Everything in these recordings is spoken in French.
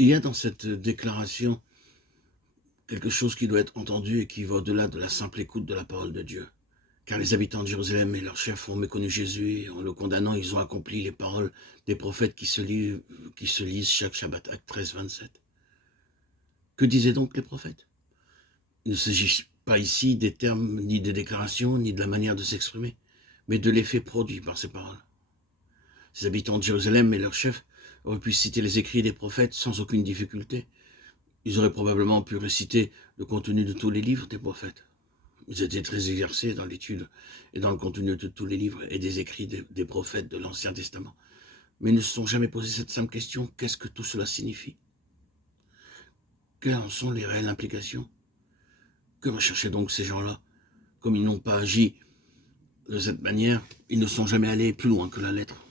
Il y a dans cette déclaration quelque chose qui doit être entendu et qui va au-delà de la simple écoute de la parole de Dieu. Car les habitants de Jérusalem et leurs chefs ont méconnu Jésus et en le condamnant, ils ont accompli les paroles des prophètes qui se lisent chaque Shabbat, Acte 13, 27. Que disaient donc les prophètes? Il ne s'agit pas ici des termes, ni des déclarations, ni de la manière de s'exprimer, mais de l'effet produit par ces paroles. Les habitants de Jérusalem et leurs chefs auraient pu citer les écrits des prophètes sans aucune difficulté. Ils auraient probablement pu réciter le contenu de tous les livres des prophètes. Ils étaient très exercés dans l'étude et dans le contenu de tous les livres et des écrits des prophètes de l'Ancien Testament. Mais ils ne se sont jamais posé cette simple question: qu'est-ce que tout cela signifie? Quelles en sont les réelles implications? Que recherchaient donc ces gens-là? Comme ils n'ont pas agi de cette manière, ils ne sont jamais allés plus loin que la lettre.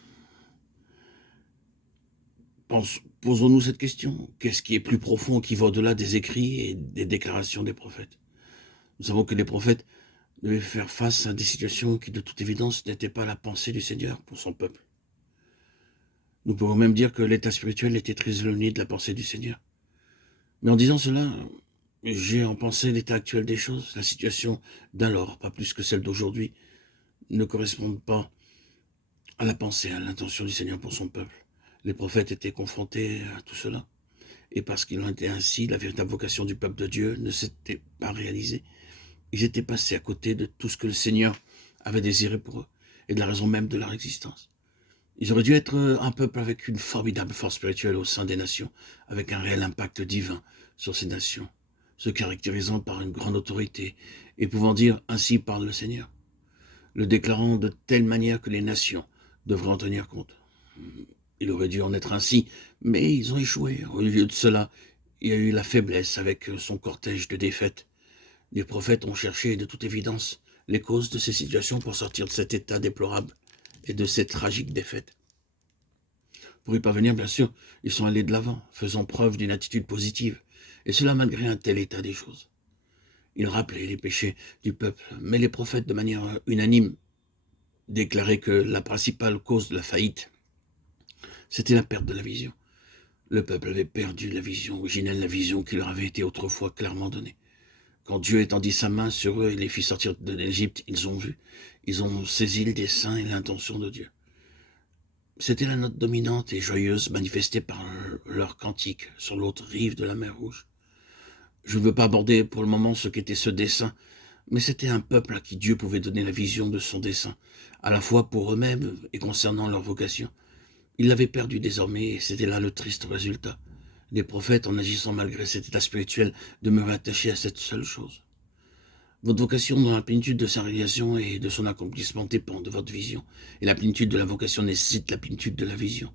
Posons-nous cette question: qu'est-ce qui est plus profond, qui va au-delà des écrits et des déclarations des prophètes? Nous savons que les prophètes devaient faire face à des situations qui, de toute évidence, n'étaient pas la pensée du Seigneur pour son peuple. Nous pouvons même dire que l'état spirituel était très éloigné de la pensée du Seigneur. Mais en disant cela, j'ai en pensée l'état actuel des choses. La situation d'alors, pas plus que celle d'aujourd'hui, ne correspond pas à la pensée, à l'intention du Seigneur pour son peuple. Les prophètes étaient confrontés à tout cela. Et parce qu'ils en étaient ainsi, la véritable vocation du peuple de Dieu ne s'était pas réalisée. Ils étaient passés à côté de tout ce que le Seigneur avait désiré pour eux, et de la raison même de leur existence. Ils auraient dû être un peuple avec une formidable force spirituelle au sein des nations, avec un réel impact divin sur ces nations, se caractérisant par une grande autorité, et pouvant dire « ainsi parle le Seigneur », le déclarant de telle manière que les nations devraient en tenir compte. Il aurait dû en être ainsi, mais ils ont échoué. Au lieu de cela, il y a eu la faiblesse avec son cortège de défaites. Les prophètes ont cherché, de toute évidence, les causes de ces situations pour sortir de cet état déplorable et de cette tragique défaite. Pour y parvenir, bien sûr, ils sont allés de l'avant, faisant preuve d'une attitude positive, et cela malgré un tel état des choses. Ils rappelaient les péchés du peuple, mais les prophètes, de manière unanime, déclaraient que la principale cause de la faillite, c'était la perte de la vision. Le peuple avait perdu la vision originelle, la vision qui leur avait été autrefois clairement donnée. Quand Dieu étendit sa main sur eux et les fit sortir de l'Égypte, ils ont vu, ils ont saisi le dessein et l'intention de Dieu. C'était la note dominante et joyeuse manifestée par leur cantique sur l'autre rive de la mer Rouge. Je ne veux pas aborder pour le moment ce qu'était ce dessein, mais c'était un peuple à qui Dieu pouvait donner la vision de son dessein, à la fois pour eux-mêmes et concernant leur vocation. Ils l'avaient perdu désormais et c'était là le triste résultat. Les prophètes, en agissant malgré cet état spirituel, demeuraient attachés à cette seule chose. Votre vocation dans la plénitude de sa réalisation et de son accomplissement dépend de votre vision. Et la plénitude de la vocation nécessite la plénitude de la vision.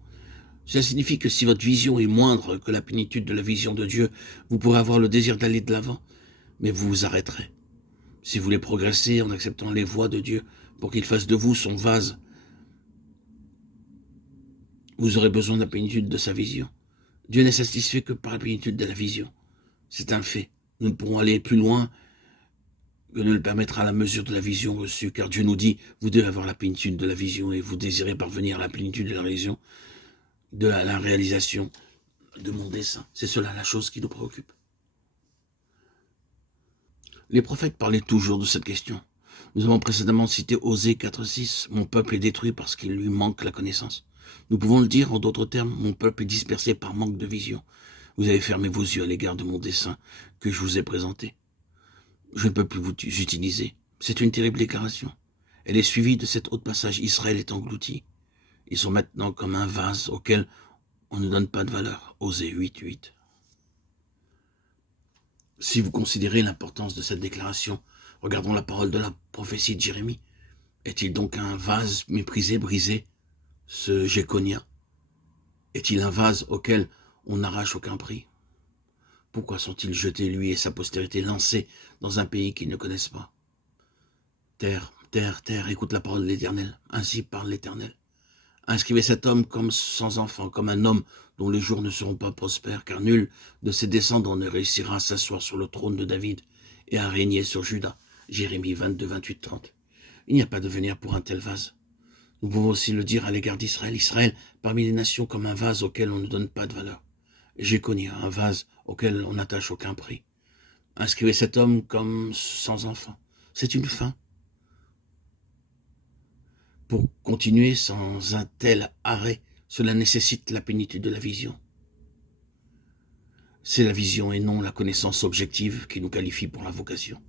Cela signifie que si votre vision est moindre que la plénitude de la vision de Dieu, vous pourrez avoir le désir d'aller de l'avant, mais vous vous arrêterez. Si vous voulez progresser en acceptant les voies de Dieu pour qu'il fasse de vous son vase, vous aurez besoin de la plénitude de sa vision. Dieu n'est satisfait que par la plénitude de la vision. C'est un fait. Nous ne pourrons aller plus loin que ne le permettra la mesure de la vision reçue, car Dieu nous dit, vous devez avoir la plénitude de la vision et vous désirez parvenir à la plénitude de la vision, de la réalisation de mon dessein. C'est cela la chose qui nous préoccupe. Les prophètes parlaient toujours de cette question. Nous avons précédemment cité Osée 4.6, mon peuple est détruit parce qu'il lui manque la connaissance. Nous pouvons le dire en d'autres termes, mon peuple est dispersé par manque de vision. Vous avez fermé vos yeux à l'égard de mon dessein que je vous ai présenté. Je ne peux plus vous utiliser. C'est une terrible déclaration. Elle est suivie de cet autre passage. Israël est englouti. Ils sont maintenant comme un vase auquel on ne donne pas de valeur. Osée 8.8. Si vous considérez l'importance de cette déclaration, regardons la parole de la prophétie de Jérémie. Est-il donc un vase méprisé, brisé, ce Jéconia? Est-il un vase auquel on n'arrache aucun prix? Pourquoi sont-ils jetés, lui et sa postérité, lancés dans un pays qu'ils ne connaissent pas? Terre, terre, terre, écoute la parole de l'Éternel. Ainsi parle l'Éternel. Inscrivez cet homme comme sans enfant, comme un homme dont les jours ne seront pas prospères, car nul de ses descendants ne réussira à s'asseoir sur le trône de David et à régner sur Juda. Jérémie 22, 28, 30. Il n'y a pas de venir pour un tel vase. Nous pouvons aussi le dire à l'égard d'Israël. Israël, parmi les nations, comme un vase auquel on ne donne pas de valeur. J'ai connu un vase auquel on n'attache aucun prix. Inscrivez cet homme comme sans enfant. C'est une fin. Pour continuer sans un tel arrêt, cela nécessite la plénitude de la vision. C'est la vision et non la connaissance objective qui nous qualifie pour la vocation.